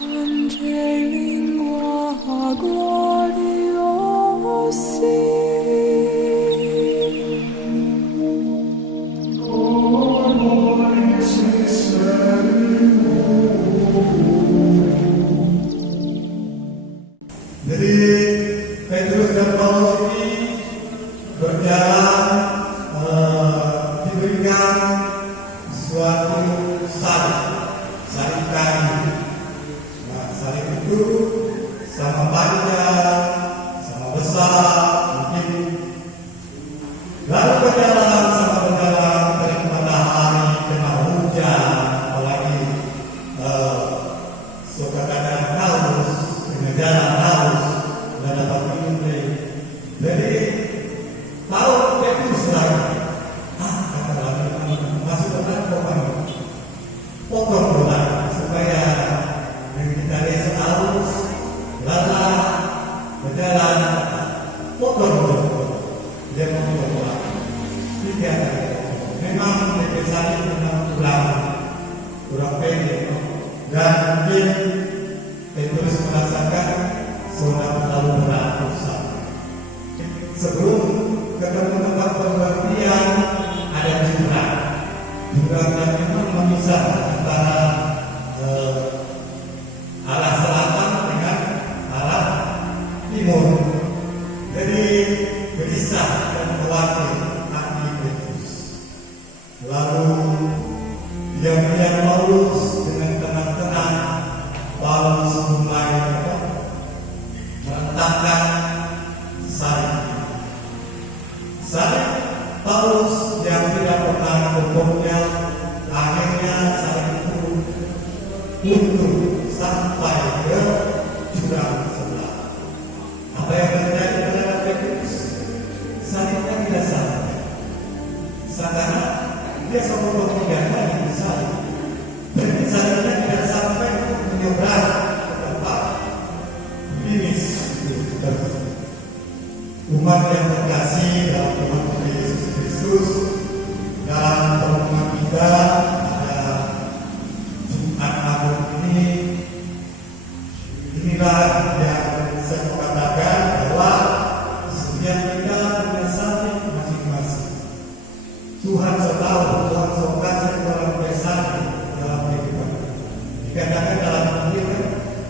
Ante lingua gloriosi. Jadi Petrus dan Paulus ini berjalan diberikan suatu salib kayu. Nah, salib itu sama panjang, sama besar, mungkin. Lalu berjalan dari matahari kena hujan, apalagi suka kadang haus dengan jalan haus dan dapat minum. Jadi tahu Petrus lagi, kata lagi masih benar potong bola supaya kita lihat haus, lelah, berjalan, potong bola. Dia mau bola. Tidak, memang biasanya memang kurang pendek dan mungkin Petrus merasakan sudah terlalu berat. Sebelum ketemu tempat pergantian ada jurang yang memang memisah antara arah selatan dengan arah timur. Jadi gelisah dan khawatir hati Petrus. Lalu dia melihat Paulus dengan tenang-tenang. Paulus mulai merentangkan salib. Paulus yang tidak pernah berpokoknya, akhirnya salib itu mundur sampai ke jurang sebelah. Apa yang terjadi pada Petrus? Salibnya tidak sampai. Karena dia selalu menjaga di salib. Berarti salibnya tidak sampai menyeberang ke tempat finish. Umat yang terkasih dalam Tuhan Yesus Kristus, dalam pertemuan kita pada Jumat Agung ini, inilah yang saya katakan bahwa setiap kita punya salib masing-masing. Tuhan setahu, Tuhan sokasih dalam pesan dalam kehidupan. Dikatakan dalam Injil,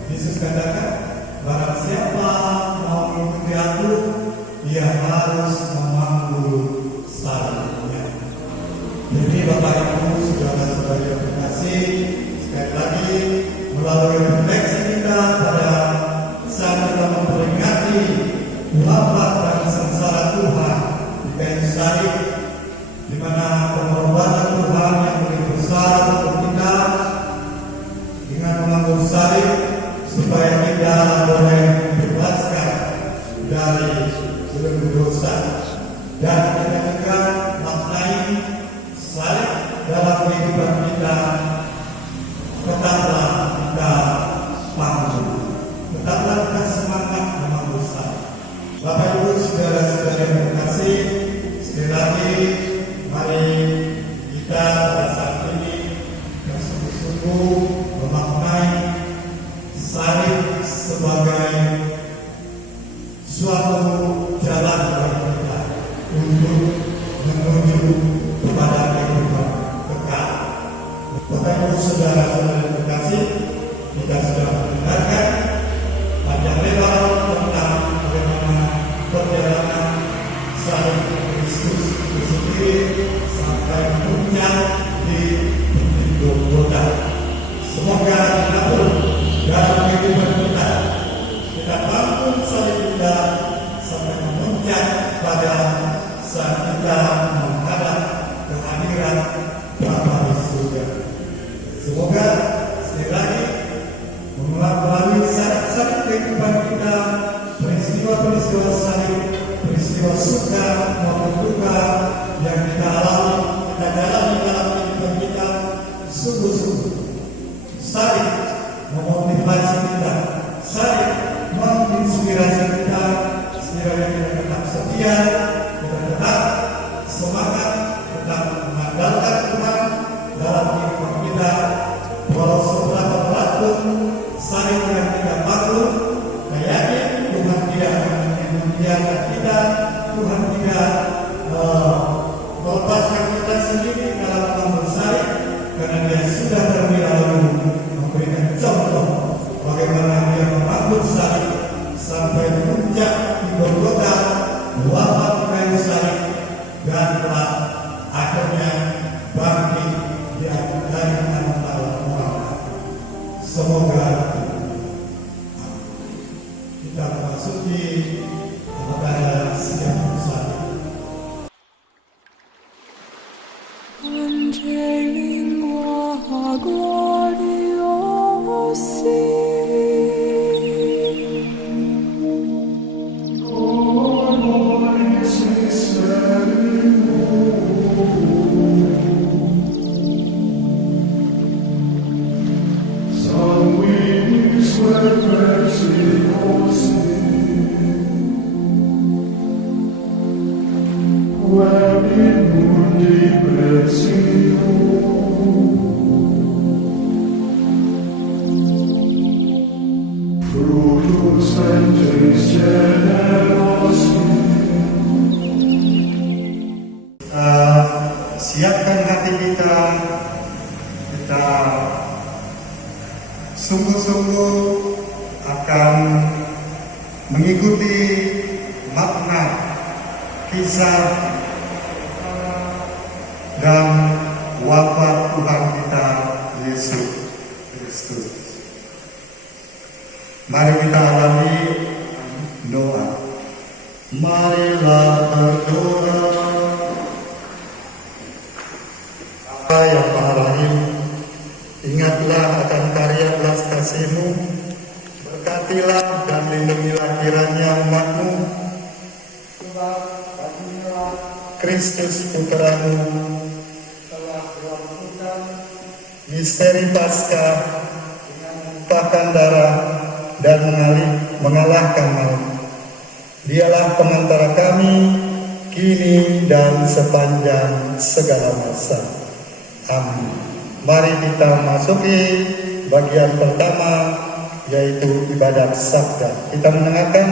Yesus katakan, barang siapa mau mengikuti aku, dia harus memanggul salibnya. Jadi Bapak Ibu, saudara-saudara yang terkasih, sekali lagi melalui refleksi kita pada saat kita memperingati wafat dan sengsara Tuhan di kayu salib, di mana pengorbanan Tuhan yang lebih besar untuk kita dengan memanggul salib supaya kita boleh dibebaskan dari seluruh dosa. Dan kita juga maknai salib dalam kehidupan kita. Tetaplah kita panggul, tetaplah kita semangat memanggul salib. Bapak Ibu, saudara-saudara yang terkasih, sekali lagi mari kita pada saat ini bersungguh-sungguh memaknai salib sebagai suatu jalan bagi kita untuk menuju kepada kehidupan kekal. Bapak Ibu, saudara-saudara yang terkasih, kita sudah mendengarkan panjang lebar tentang bagaimana perjalanan salib Kristus itu sendiri sampai puncak di Bukit Golgota. Semoga kita pun dalam kehidupan kita bangun salib kita sampai memuncak pada saat kita menghadap kehadiran Bapa di surga. Semoga sekali lagi melalui salib kehidupan kita, peristiwa-peristiwa salib, peristiwa suka maupun duka yang kita alami, kita jalani dalam kehidupan kita, sungguh-sungguh salib memotivasi kita, salib menginspirasi kita, sekiranya kita tetap setia, kita tetap semangat, tetap mengandalkan Tuhan dalam kehidupan kita, walau seberapa berat pun saling dengan kita makhluk, saya yakin Tuhan tidak akan membiarkan kita, Tuhan tidak melepaskan kita sendiri dalam mengambil salib, karena Dia sudah terlebih dahulu memberikan contoh bagaimana Dia mengambil salib sampai puncak di Golgota, wafat di kayu salib, dan telah akhirnya bangkit dari antara orang. Semoga kita memasuki pada siang salib. Angeli gloriosi. Frutos ventris generosi. Siapkan hati kita, kita sungguh-sungguh akan mengikuti makna kisah dan wafat Tuhan kita Yesus Kristus. Mari kita alami doa. Marilah berdoa. Bapa yang Maha Rahim, ingatlah akan karya belas kasih-Mu, berkatilah dan lindungilah kiranya umat-Mu, sebab baginya Kristus Putra-Mu telah melakukan misteri Paskah dengan menumpahkan darah dan mengalahkan maut. Dialah pengantara kami kini dan sepanjang segala masa. Amin. Mari kita masuki bagian pertama, yaitu ibadat sabda. Kita mendengarkan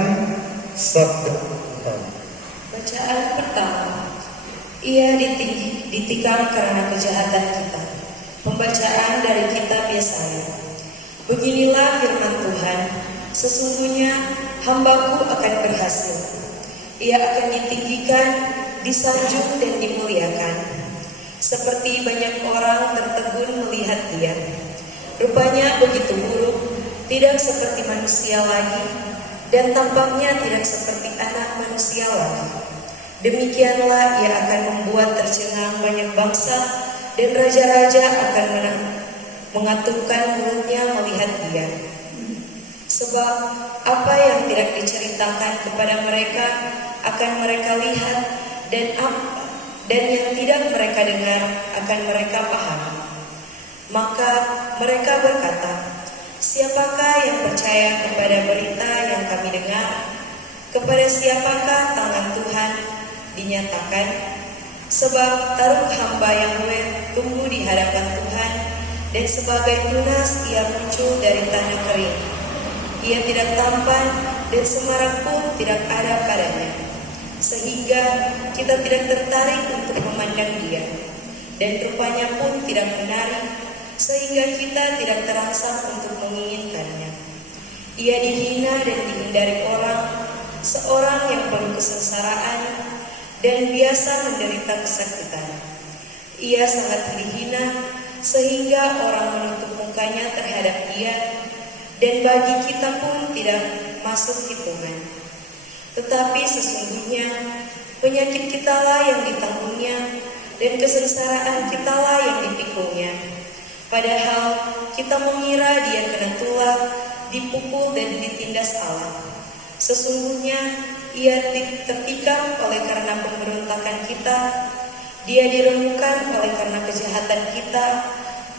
sabda Tuhan. Bacaan pertama. Ia ditikam karena kejahatan kita. Pembacaan dari kitab Yesaya. Beginilah firman Tuhan, sesungguhnya hambaku akan berhasil. Ia akan ditinggikan, disanjung dan dimuliakan. Seperti banyak orang tertegun melihat Dia. Rupanya begitu buruk, tidak seperti manusia lagi, dan tampaknya tidak seperti anak manusia lagi. Demikianlah Ia akan membuat tercengang banyak bangsa, dan raja-raja akan mengatupkan mulutnya melihat Dia. Sebab apa yang tidak diceritakan kepada mereka akan mereka lihat, dan yang tidak mereka dengar akan mereka pahami. Maka mereka berkata, siapakah yang percaya kepada berita yang kami dengar? Kepada siapakah tangan Tuhan dinyatakan? Sebab taruh hamba Yahweh tumbuh di hadapan Tuhan, dan sebagai tunas ia muncul dari tanah kering. Ia tidak tampan, dan semarak pun tidak ada padanya, sehingga kita tidak tertarik untuk memandang Dia, dan rupanya pun tidak menarik, sehingga kita tidak terangsang untuk menginginkannya. Ia dihina dan dihindari orang, seorang yang penuh kesengsaraan dan biasa menderita kesakitan. Ia sangat dihina sehingga orang menutup mukanya terhadap Dia, dan bagi kita pun tidak masuk hitungan. Tetapi sesungguhnya penyakit kitalah yang ditanggungnya, dan kesengsaraan kitalah yang dipikulnya. Padahal kita mengira Dia kena tulah, dipukul dan ditindas Allah. Sesungguhnya Ia tertikam oleh karena pemberontakan kita, Dia diremukkan oleh karena kejahatan kita.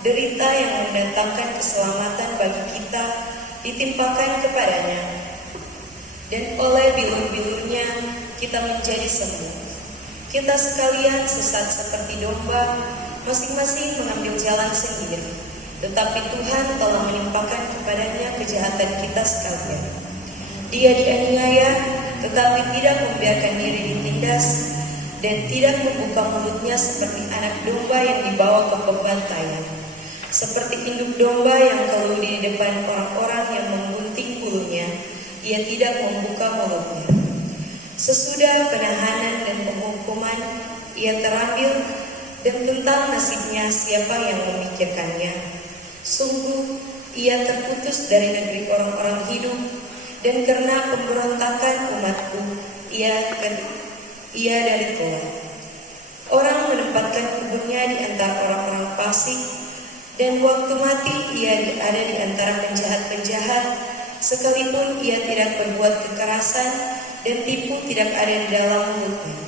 Derita yang mendatangkan keselamatan bagi kita ditimpakan kepadanya, dan oleh bilur-bilurnya kita menjadi sembuh. Kita sekalian sesat seperti domba, masing-masing mengambil jalan sendiri, tetapi Tuhan telah menimpakan kepadanya kejahatan kita sekalian. Dia dianiaya, tetapi tidak membiarkan diri ditindas, dan tidak membuka mulutnya seperti anak domba yang dibawa ke pembantaian, seperti induk domba yang keluh di depan orang-orang yang menggunting bulunya. Ia tidak membuka mulutnya. Sesudah penahanan dan penghukuman, ia terambil, dan tentang nasibnya siapa yang memikirkannya. Sungguh, ia terputus dari negeri orang-orang hidup, dan karena pemberontakan umatku, ia dari Tuhan. Orang menempatkan kuburnya di antara orang-orang fasik, dan waktu mati ia ada di antara penjahat-penjahat, sekalipun ia tidak berbuat kekerasan dan tipu tidak ada di dalam mulutnya.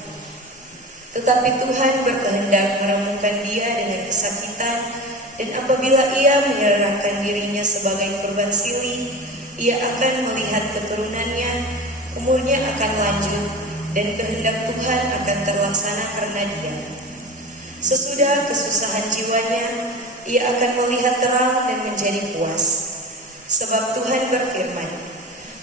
Tetapi Tuhan berkehendak meremukkan dia dengan kesakitan, dan apabila ia menyerahkan dirinya sebagai korban silih, ia akan melihat keturunannya, umurnya akan lanjut, dan kehendak Tuhan akan terlaksana karena dia. Sesudah kesusahan jiwanya, ia akan melihat terang dan menjadi puas. Sebab Tuhan berfirman,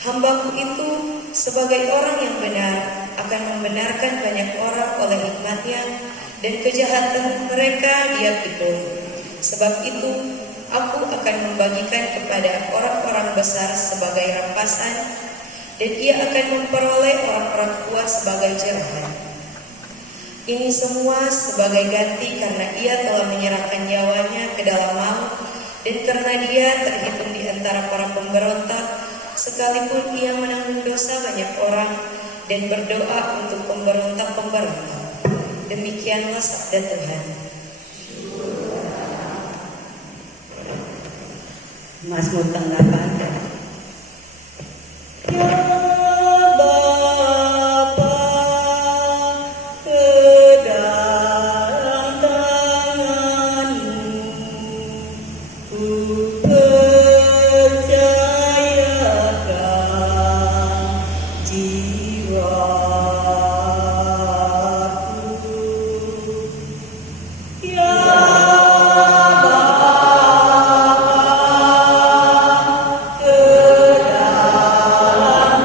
"Hambaku itu sebagai orang yang benar akan membenarkan banyak orang oleh hikmatnya, dan kejahatan mereka dia pikul. Sebab itu aku akan membagikan kepada orang-orang besar sebagai rampasan, dan ia akan memperoleh orang-orang kuat sebagai jerahan. Ini semua sebagai ganti karena ia telah menyerahkan nyawanya ke dalam maut, dan karena dia terhitung di antara para pemberontak, sekalipun ia menanggung dosa banyak orang dan berdoa untuk pemberontak-pemberontak." Demikianlah sabda Tuhan. Mazmur tanggapan. Ya Bapa, ke dalam tangan-Mu ku percayakan jiwaku. Ya Bapa, ke dalam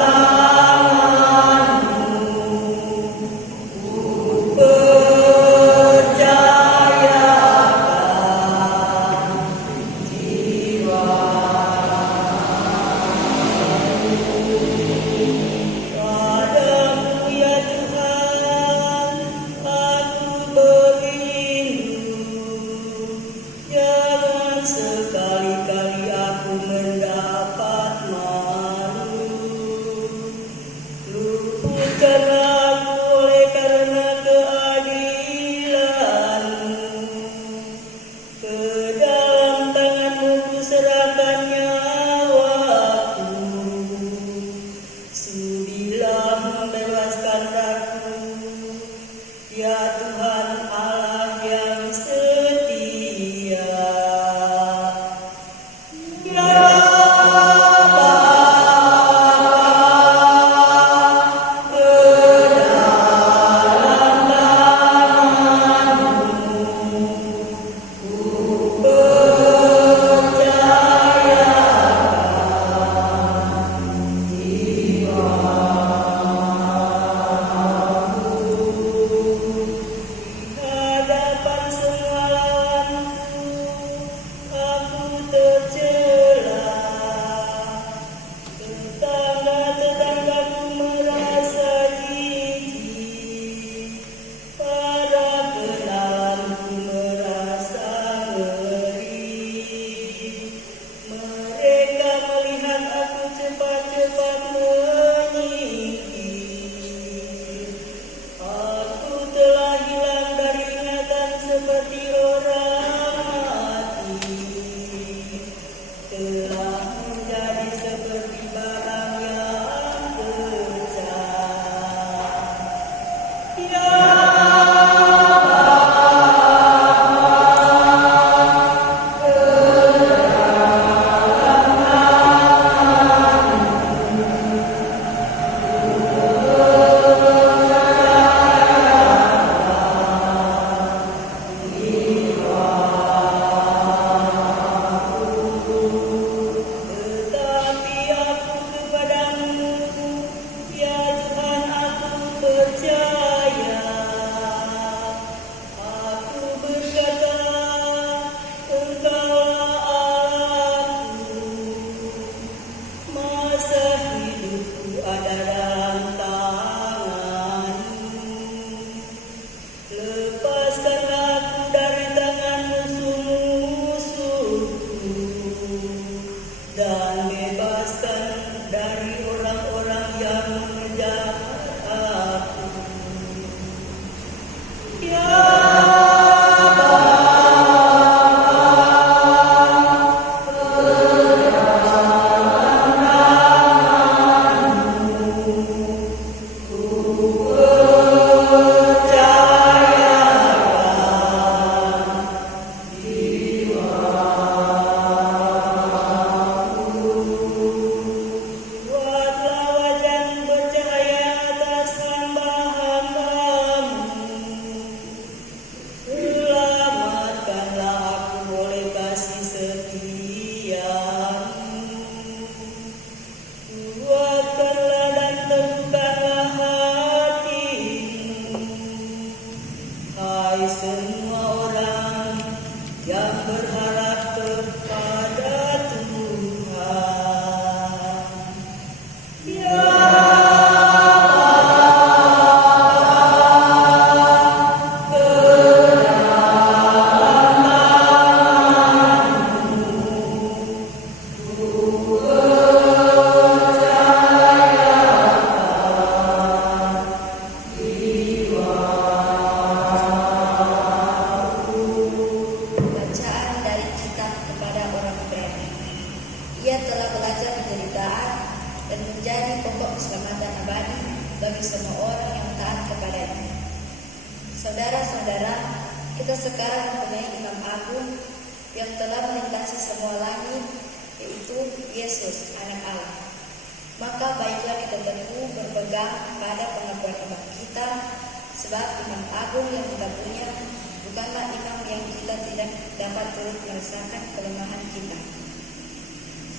dan bebaskan dari orang-orang yang mengejar aku. Ya buatlah wajan bercahaya atas hamba-hambamu. Selamatkanlah aku oleh kasih setiamu. Kuatkanlah dan teguhkanlah hatimu. Hai semua orang yang berharap kepada Tuhan. Ya Bacaan dari kitab kepada orang Ibrani. Ia telah belajar penderitaan dan menjadi pokok keselamatan abadi bagi semua orang yang taat kepadanya. Saudara-saudara, kita sekarang mempunyai Imam Agung yang telah melintasi semua langit, yaitu Yesus, Anak Allah. Maka baiklah kita teguh berpegang pada pengakuan iman kita, sebab Imam Agung yang kita punya bukanlah imam yang kita tidak dapat turut merasakan kelemahan kita.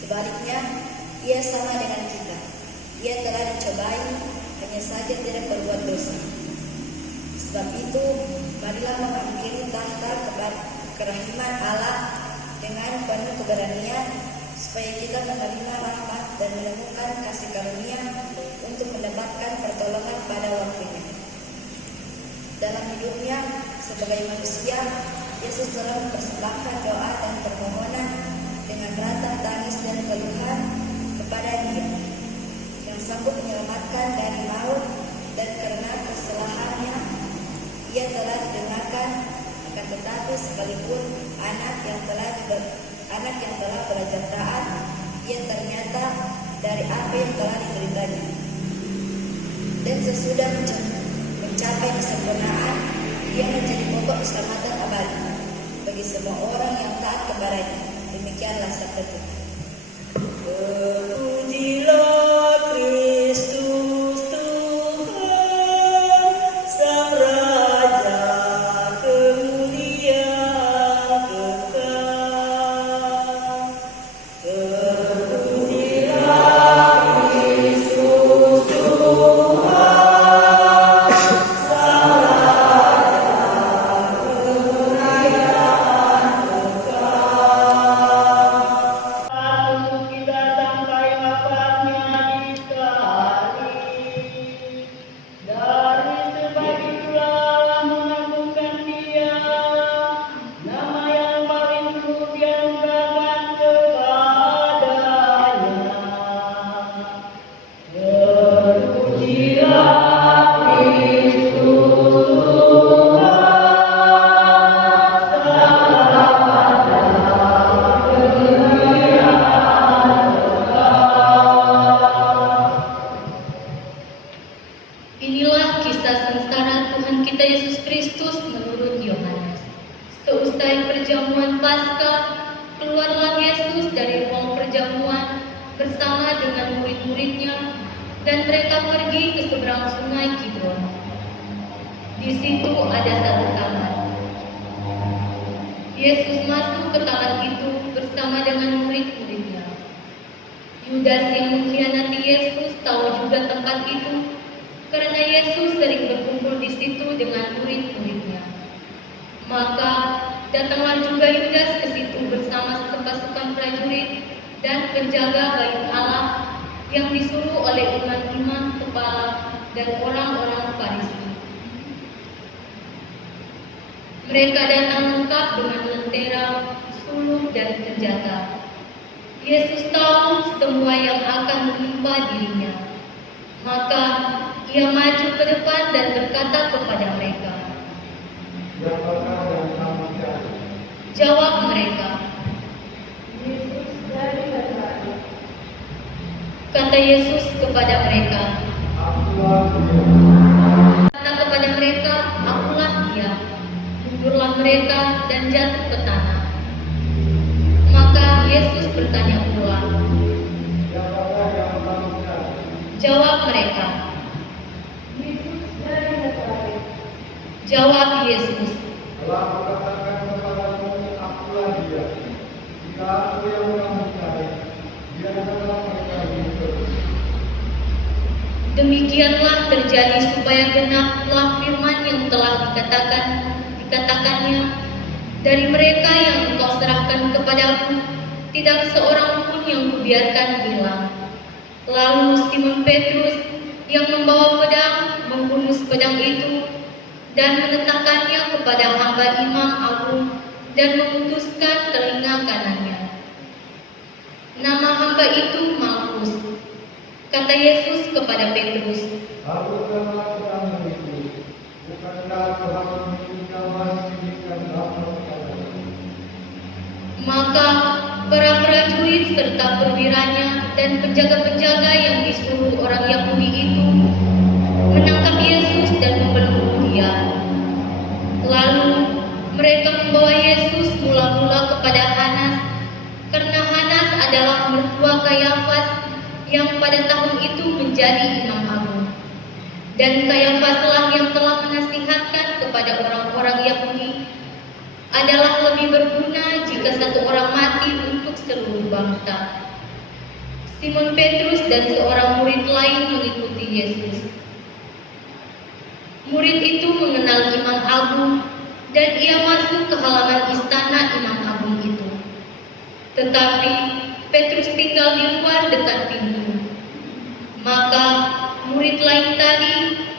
Sebaliknya, ia sama dengan kita. Ia telah dicobai, hanya saja tidak berbuat dosa. Sebab itu, marilah menghampiri tahta kerahiman Allah dengan penuh keberanian, supaya kita menerima rahmat dan menemukan kasih karunia untuk mendapatkan pertolongan pada waktunya. Dalam hidupnya sebagai manusia, Yesus telah mempersembahkan doa dan permohonan dengan ratap tangis dan keluhan kepada Dia yang sanggup menyelamatkan dari maut, dan karena kesalahannya Ia telah didengarkan. Akan tetapi sekalipun anak yang telah belajar taat, ia ternyata dari apa yang telah dideritanya. Dan sesudah mencapai kesempurnaan, dia menjadi pokok keselamatan abadi bagi semua orang yang taat kepadanya. Demikianlah sabda Tuhan. Terpujilah Kristus Tuhan, Sang Raja kemuliaan kekal. Terpujilah Kristus Tuhan, Sang Raja kemuliaan kekal. Untuk kita sampai wafatnya di salib. Dari sebab itulah Allah mengagungkan Dia, nama yang paling buruk dianugerahkan kepadanya. Terpujilah Kristus Tuhan, Sang Raja kemuliaan kekal. Inilah kisah sengsara Tuhan kita Yesus Kristus menurut Yohanes. Seusai perjamuan Paskah, keluarlah Yesus dari ruang perjamuan bersama dengan murid-muridnya, dan mereka pergi ke seberang sungai Kidron. Di situ ada satu kamar. Yesus masuk ke kamar itu bersama dengan murid-muridnya. Yudas yang mengkhianati Yesus tahu juga tempat itu, karena Yesus sering berkumpul di situ dengan murid-muridnya. Maka datanglah juga Yudas ke situ bersama sepasukan prajurit dan penjaga bait Allah yang disuruh oleh imam-imam kepala dan orang-orang Farisi. Mereka datang lengkap dengan lentera, suluk, dan senjata. Yesus tahu semua yang akan menimpa dirinya. Maka ia maju ke depan dan berkata kepada mereka. Siapakah yang kamu cari? Jawab mereka. Yesus dari Nazaret. Kata Yesus kepada mereka. Akulah dia. Kata kepada mereka, akulah dia. Mundurlah mereka dan jatuh ke tanah. Maka Yesus bertanya pula. Siapakah yang kamu cari? Jawab mereka. Yesus dari Nazaret. Jawab Yesus. Telah kukatakan kepadamu, akulah dia. Jika aku yang kamu cari, biarkanlah mereka hidup. Demikianlah terjadi supaya genaplah firman yang telah dikatakannya, dari mereka yang engkau serahkan kepadaku, tidak seorang pun yang kubiarkan hilang. Lalu Simon Petrus yang membawa pedang membunuh pedang itu dan meletakkannya kepada hamba imam agung dan memutuskan telinga kanannya. Nama hamba itu Malkus. Kata Yesus kepada Petrus, Hapuskanlah pedangmu itu. Bukankah Tuhan mengizinkan masih dan dapat kepadamu? maka para prajurit serta perwiranya dan penjaga-penjaga yang disuruh orang Yahudi itu menangkap Yesus dan membelenggu dia. Lalu mereka membawa Yesus mula-mula kepada Hanas, karena Hanas adalah mertua Kayafas yang pada tahun itu menjadi imam agung. Dan Kayafaslah yang telah menasihatkan kepada orang-orang Yahudi adalah lebih berguna jika satu orang mati untuk seluruh bangsa. Simon Petrus dan seorang murid lain mengikuti Yesus. Murid itu mengenal imam agung dan ia masuk ke halaman istana imam agung itu. Tetapi Petrus tinggal di luar dekat pintu. Maka murid lain tadi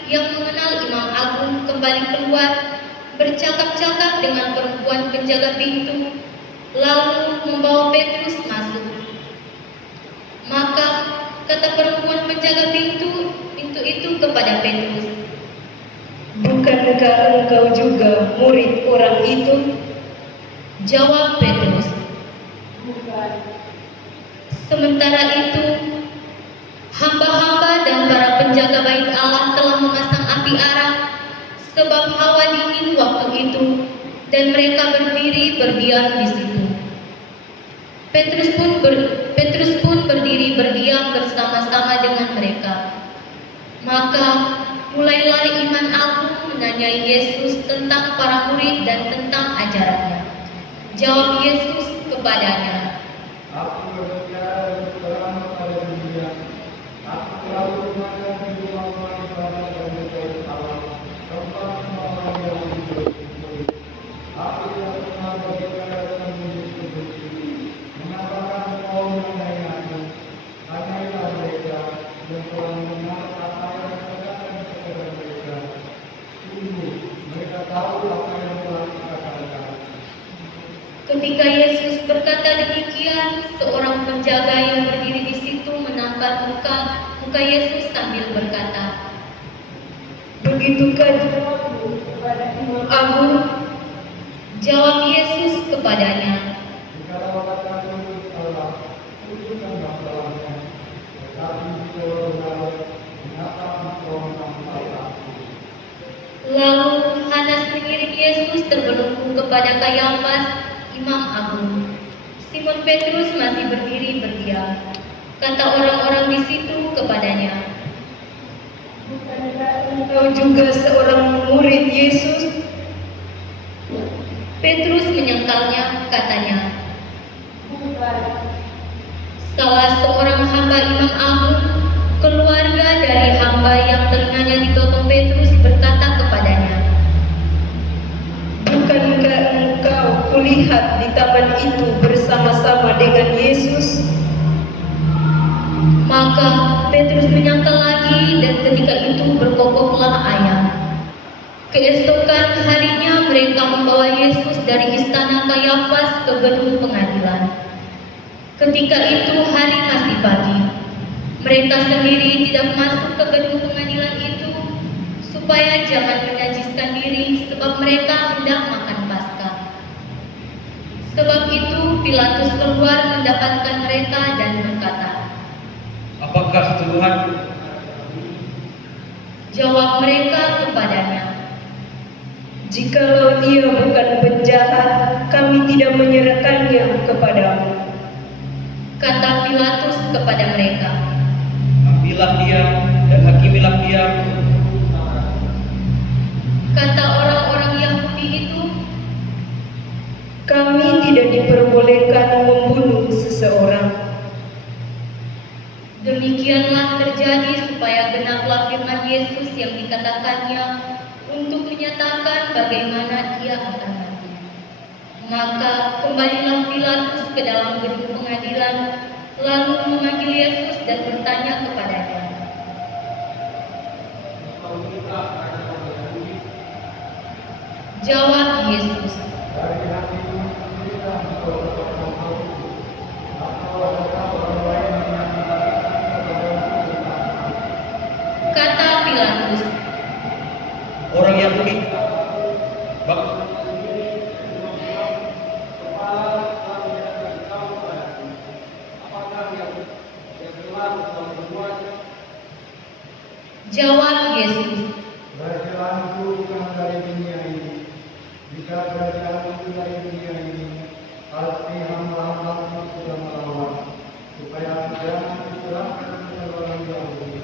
yang mengenal imam agung kembali keluar, bercakap-cakap dengan perempuan penjaga pintu, lalu membawa Petrus masuk. Maka kata perempuan penjaga pintu itu kepada Petrus, Bukankah engkau juga murid orang itu? jawab Petrus. Bukan. Sementara itu, hamba-hamba dan para penjaga bait Allah telah memasang api arang, sebab hawa dingin waktu itu, dan mereka berdiri berdiam di situ. Petrus pun berdiri berdiam bersama-sama dengan mereka. Maka mulailah iman agung menanyai Yesus tentang para murid dan tentang ajarannya. Jawab Yesus kepadanya, Aku berbicara dan terang pada dunia. Aku selalu mengajar di rumah-rumah ibadah dan di bait Allah, tempat semua yang hidup. Aku tidak pernah berbicara dengan sendiri. Mengatakan kau mengenai aku, tanyailah mereka yang telah mendengar apa yang dikatakan kepada mereka. Sungguh, mereka tahu apa yang telah dikatakan. Ketika Yesus berkata demikian, seorang penjaga yang berdiri di situ menampar muka Yesus sambil berkata, Begitukah Jawabmu kepada imam agung? jawab Yesus kepadanya, Jikalau katakan itu salah, tunjukkanlah salahnya. Tetapi jika benar, mengapa engkau menampar aku? lalu Hanas mengiring Yesus terbelenggu kepada Kayafas, imam agung. Simon Petrus masih berdiri berdiam. Kata orang-orang di situ kepadanya, Bukankah Engkau juga seorang murid Yesus? Petrus menyangkalnya, katanya, bukan. salah seorang hamba imam agung, keluarga dari hamba yang telinganya dipotong Petrus berkata kepadanya, Bukankah engkau kulihat di taman itu bersama-sama dengan Yesus? Maka Petrus menyangkal lagi dan ketika itu berkokoklah ayam. Keesokan harinya mereka membawa Yesus dari istana Kayafas ke gedung pengadilan. Ketika itu hari masih pagi. Mereka sendiri tidak masuk ke gedung pengadilan itu supaya jangan menajiskan diri sebab mereka hendak makan Paskah. Sebab itu Pilatus keluar mendapatkan mereka dan berkata, "Apakah Tuhan?" Jawab mereka kepadanya, Jikalau ia bukan penjahat, kami tidak menyerahkannya kepadamu. kata Pilatus kepada mereka. Ambillah dia dan hakimilah dia. Kata orang-orang Yahudi itu, Kami tidak diperbolehkan membunuh seseorang. demikianlah terjadi supaya genaplah firman Yesus yang dikatakannya untuk menyatakan bagaimana ia akan mati. Maka kembalilah Pilatus ke dalam gedung pengadilan, lalu memanggil Yesus dan bertanya kepadanya, jawab Yesus, Dari hati kita engkau katakan hal itu. Atau adakah orang lain yang mengatakan kepadamu tentang hal itu? kata Pilatus. Orang Yahudi. Bak Jawab Yesus, Kerajaanku bukan dari dunia ini. Jika kerajaanku dari dunia ini, pasti hamba-hambaku sudah melawan, supaya jangan diserahkan kepada orang Yahudi.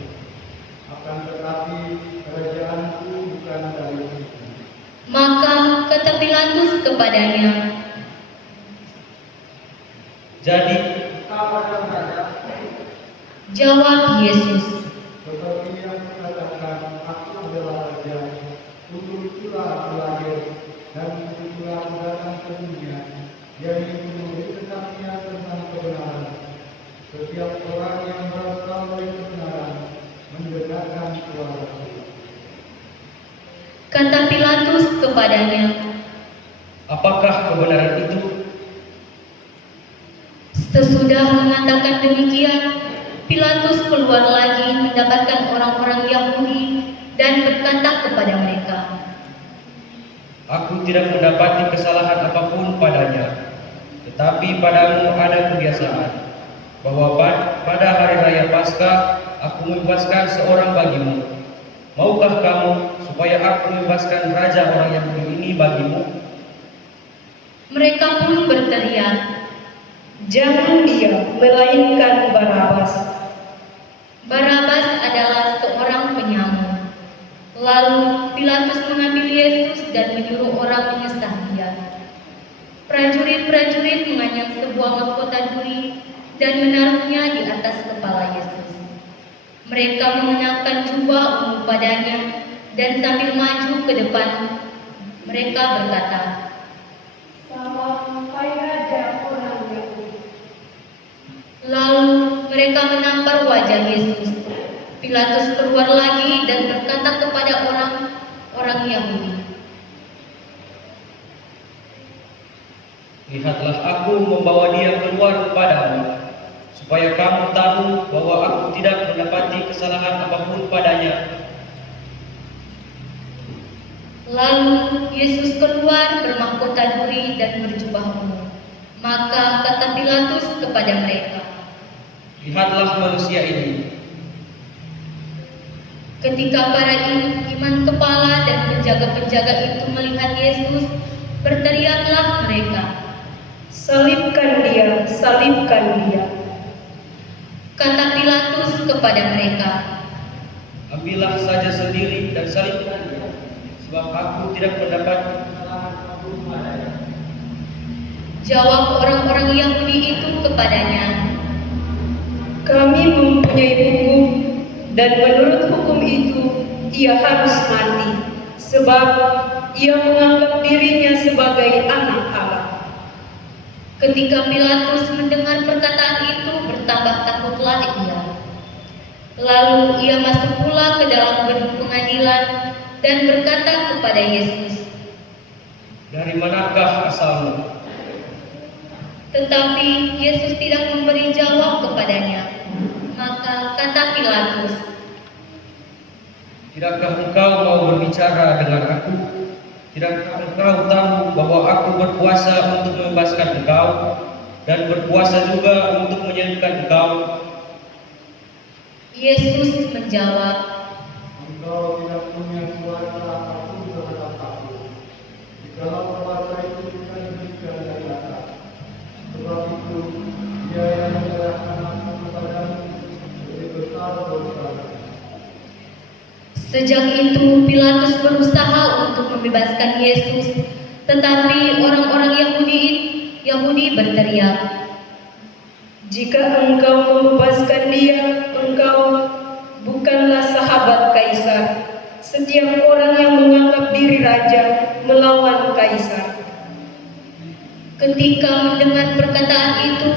Akan tetapi kerajaanku bukan dari dunia. maka kata Pilatus kepadanya, jadi jawab Yesus, Seperti yang dikatakan, aku adalah raja. Untuk itulah aku lahir, dan untuk itulah aku datang ke dunia, yaitu memberi kesaksian tentang kebenaran. Setiap orang yang berasal dari kebenaran mendengarkan suaraku. kata Pilatus kepadanya. apakah kebenaran itu? Sesudah mengatakan demikian, Pilatus keluar lagi mendapatkan orang-orang Yahudi dan berkata kepada mereka, Aku tidak mendapati kesalahan apapun padanya. Tetapi padamu ada kebiasaan bahwa pada hari raya Paskah aku membebaskan seorang bagimu. Maukah kamu supaya aku membebaskan raja orang Yahudi ini bagimu? mereka pun berteriak, Jangan dia, melainkan Barabas. Barabas adalah seorang penyamun. Lalu Pilatus mengambil Yesus dan menyuruh orang menyesah dia. Prajurit-prajurit menganyam sebuah mahkota duri dan menaruhnya di atas kepala Yesus. Mereka mengenakan jubah ungu padanya dan sambil maju ke depan, mereka berkata, Salam, hai Raja orang Yahudi. lalu mereka menampar wajah Yesus. Pilatus keluar lagi dan berkata kepada orang-orang Yahudi, Lihatlah aku membawa dia keluar kepadamu, supaya kamu tahu bahwa aku tidak mendapati kesalahan apapun padanya. Lalu Yesus keluar bermahkota duri dan berjubah ungu. Maka kata Pilatus kepada mereka, Lihatlah manusia ini. ketika para imam kepala dan penjaga-penjaga itu melihat Yesus, berteriaklah mereka, Salibkan dia, salibkan dia. kata Pilatus kepada mereka, Ambillah saja sendiri dan salibkan dia, sebab aku tidak mendapat kesalahan apapun padanya. jawab orang-orang Yahudi itu kepadanya, Kami mempunyai hukum, dan menurut hukum itu ia harus mati, sebab ia menganggap dirinya sebagai anak Allah. Ketika Pilatus mendengar perkataan itu, bertambah takutlah ia. Lalu ia masuk pula ke dalam gedung pengadilan dan berkata kepada Yesus, Dari manakah asalmu? Tetapi Yesus tidak memberi jawab kepadanya. Maka kata Pilatus, Tidakkah engkau mau berbicara dengan aku? Tidakkah engkau tahu bahwa aku berkuasa untuk membebaskan engkau dan berkuasa juga untuk menyalibkan engkau? Yesus menjawab, Engkau tidak punya kuasa apapun terhadap aku. Jikalau kuasa itu bukan diberikan dari atas. Sebab itu, Dia yang menyerahkan aku kepadamu lebih besar dosa. Sejak itu Pilatus berusaha untuk membebaskan Yesus, tetapi orang-orang Yahudi berteriak, Jika engkau membebaskan dia, engkau bukanlah sahabat Kaisar. Setiap orang yang menganggap diri raja melawan Kaisar. Ketika mendengar perkataan itu,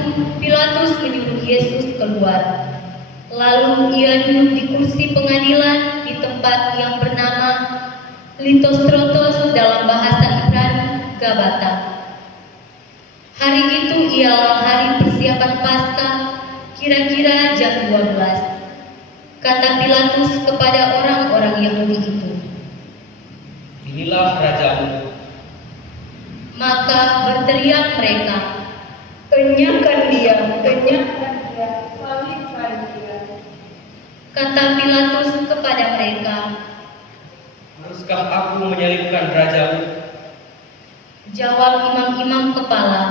Pilatus menyuruh Yesus keluar. Lalu ia duduk di kursi pengadilan di tempat yang bernama Litostrotos, dalam bahasa Ibrani Gabata. Hari itu ialah hari persiapan Paskah, kira-kira jam 12. Kata Pilatus kepada orang-orang Yahudi itu, Inilah rajamu. maka berteriak mereka, Enyahkan dia, salibkan dia. kata Pilatus kepada mereka, Haruskah aku menyalibkan rajamu? jawab imam-imam kepala,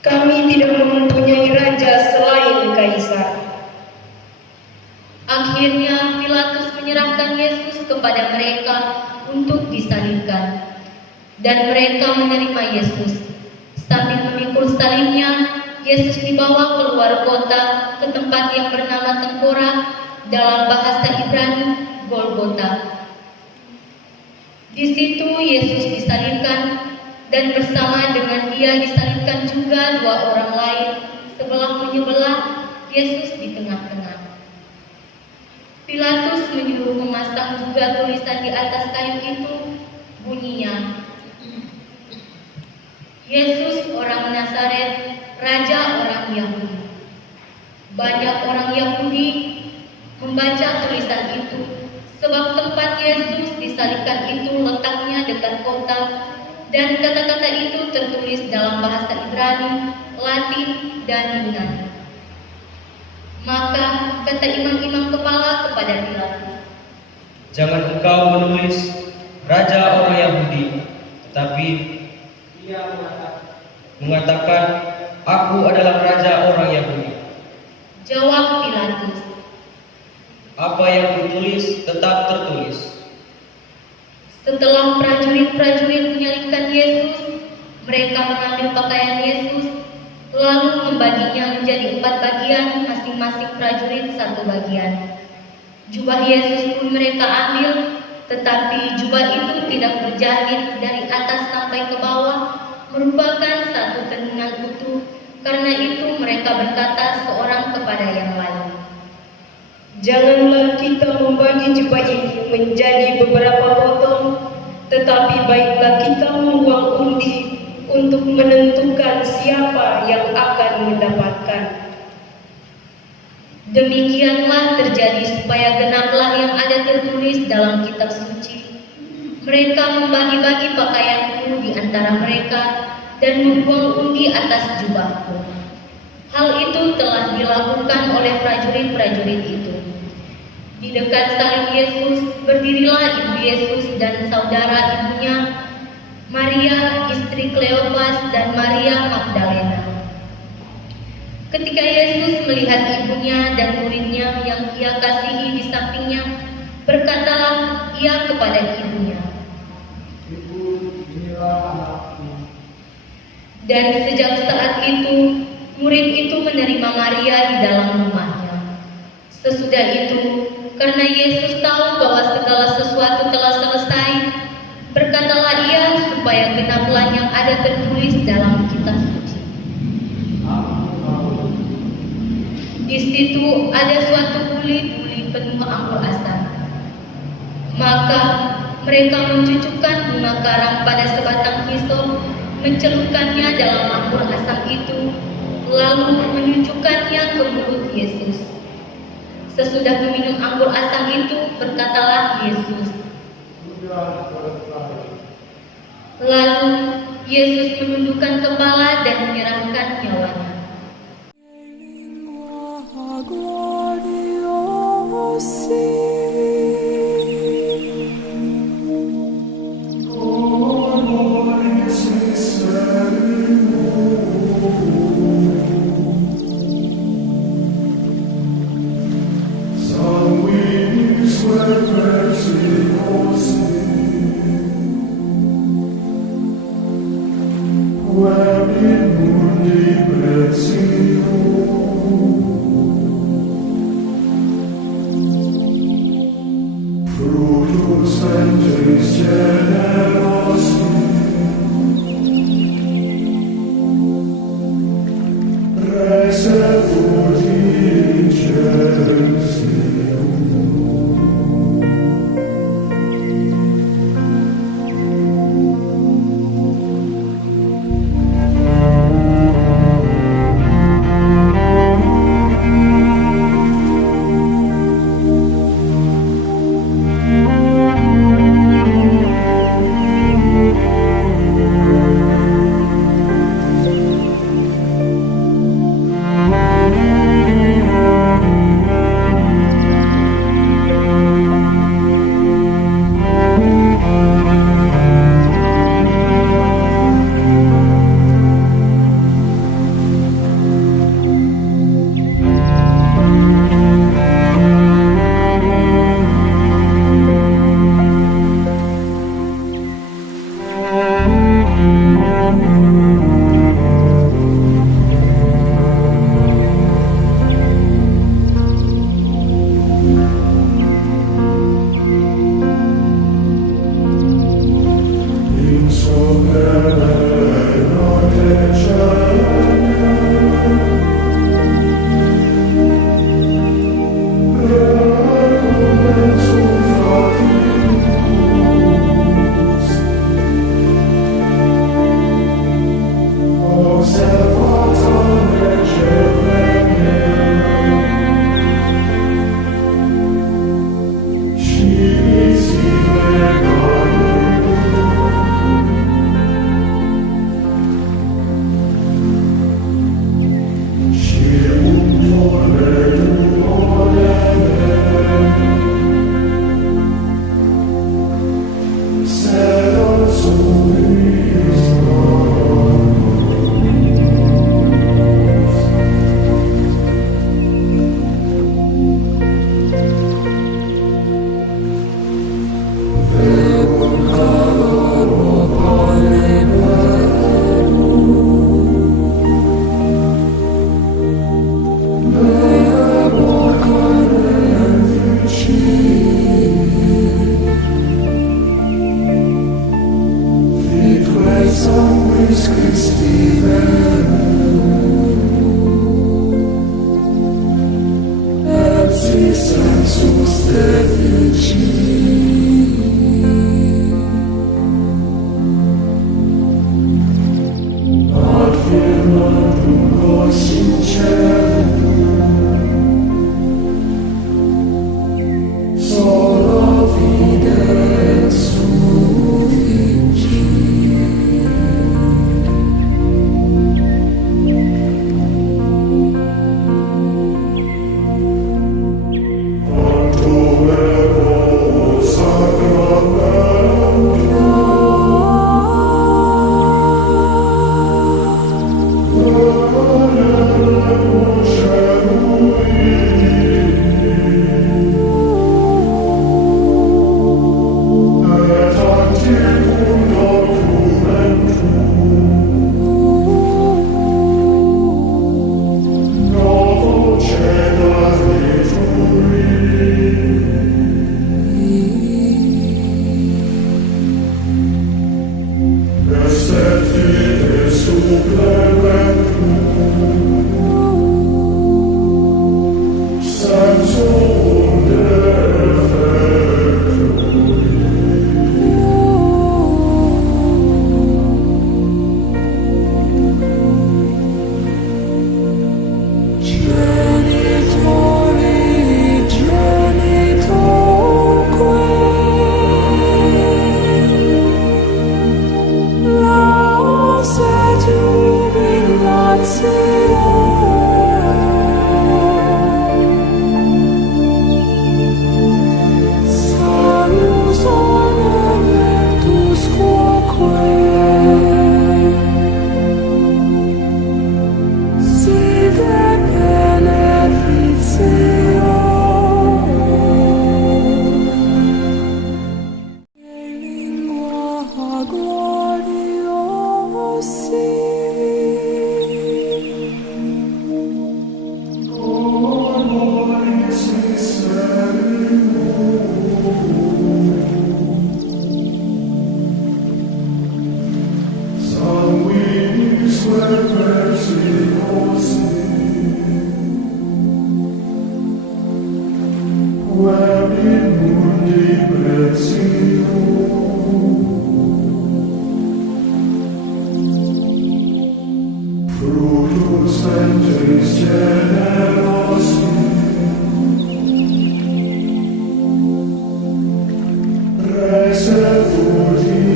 Kami tidak mempunyai raja selain Kaisar. Akhirnya Pilatus menyerahkan Yesus kepada mereka untuk disalibkan. Dan mereka menerima Yesus. Sambil memikul salibnya, Yesus dibawa keluar kota ke tempat yang bernama Tengkorak, dalam bahasa Ibrani Golgota. Di situ Yesus disalibkan, dan bersama dengan dia disalibkan juga dua orang lain, sebelah menyebelah, Yesus di tengah-tengah. Pilatus menyuruh memasang juga tulisan di atas kayu itu, bunyinya, Yesus orang Nazaret, Raja orang Yahudi. Banyak orang Yahudi membaca tulisan itu, sebab tempat Yesus disalibkan itu letaknya dekat kota, dan kata-kata itu tertulis dalam bahasa Ibrani, Latin, dan Yunani. Maka kata imam-imam kepala kepada Pilatus, Jangan engkau menulis Raja orang Yahudi, tetapi Ia mengatakan, Aku adalah Raja orang Yahudi. jawab Pilatus, Apa yang kutulis tetap tertulis. setelah prajurit-prajurit menyalibkan Yesus, mereka mengambil pakaian Yesus, lalu membaginya menjadi 4 bagian, masing-masing prajurit 1 bagian. Jubah Yesus pun mereka ambil, tetapi jubah itu tidak berjahit dari atas sampai ke bawah, merupakan satu tenunan utuh. Karena itu mereka berkata seorang kepada yang lain, Janganlah kita membagi jubah ini menjadi beberapa potong, tetapi baiklah kita membuang undi untuk menentukan siapa yang akan mendapatkan. Demikianlah terjadi supaya genaplah yang ada tertulis dalam kitab suci. Mereka membagi-bagi pakaianku di antara mereka dan membuang undi atas jubahku. Hal itu telah dilakukan oleh prajurit-prajurit itu. Di dekat salib Yesus berdirilah ibu Yesus dan saudara ibunya, Maria istri Kleopas dan Maria Magdalena. Ketika Yesus melihat ibunya dan muridnya yang ia kasihi di sampingnya, berkatalah ia kepada ibunya, Ibu, inilah anakku. dan sejak saat itu murid itu menerima Maria di dalam rumahnya. Sesudah itu, karena Yesus tahu bahwa segala sesuatu telah selesai, berkatalah ia supaya genaplah yang ada tertulis dalam kitab suci. Di situ ada suatu buli-buli penuh anggur asam. Maka mereka mencucukkan bunga karang pada sebatang hisop mencelupkannya dalam anggur asam itu, lalu menunjukkannya ke mulut Yesus. Sesudah meminum anggur asam itu, berkatalah Yesus. Sudah selesai. Lalu Yesus menundukkan kepala dan menyerahkan nyawanya. Frutus ventris generosi, reservut in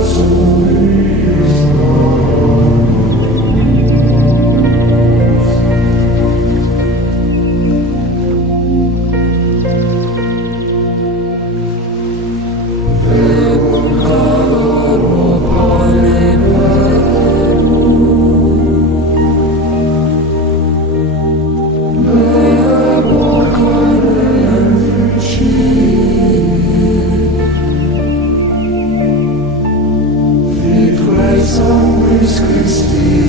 excelsium. Christi